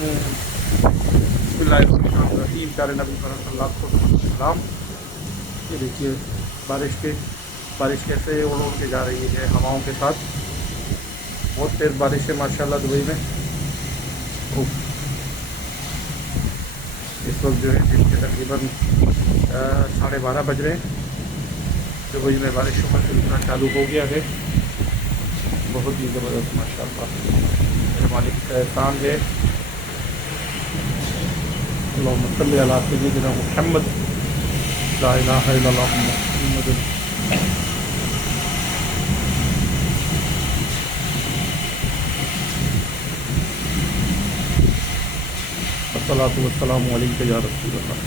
बिस्मिल्लाहिर्रहमानिर्रहीम। प्यारे नबी करम सल्लल्लाहु अलैहि वसल्लम। ये देखिए बारिश कैसे उड़ उड़ के जा रही है हवाओं के साथ। बहुत तेज़ बारिश है माशाल्लाह दुबई में। उफ, इस वक्त जो है दिन के तकरीबन 12:30 बज रहे हैं। दुबई में बारिशों का सिलसिला चालू हो गया है। बहुत ही ज़बरदस्त माशाल्लाह मेरे मालिक का एहसान है। अल्लाहुम्मा सल्लि अला सय्यिदिना मुहम्मद ला इलाहा इल्लल्लाह मुहम्मदुर अस्सलातु वस्सलामु अलैका या रसूलल्लाह।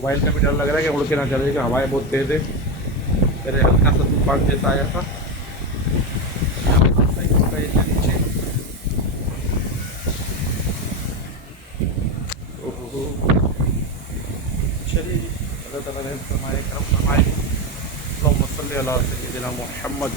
मोबाइल का भी डर लग रहा है कि उड़ के ना चले जाए, हवाएं बहुत तेज़ है। मेरे हल्का सा तूफान जैसा आया था। नीचे चलिए जी, अल्लाह ताला रहम फरमाए, करम फरमाए। अल्लाहुम्मा सल्लि अला सय्यिदिना मुहम्मद।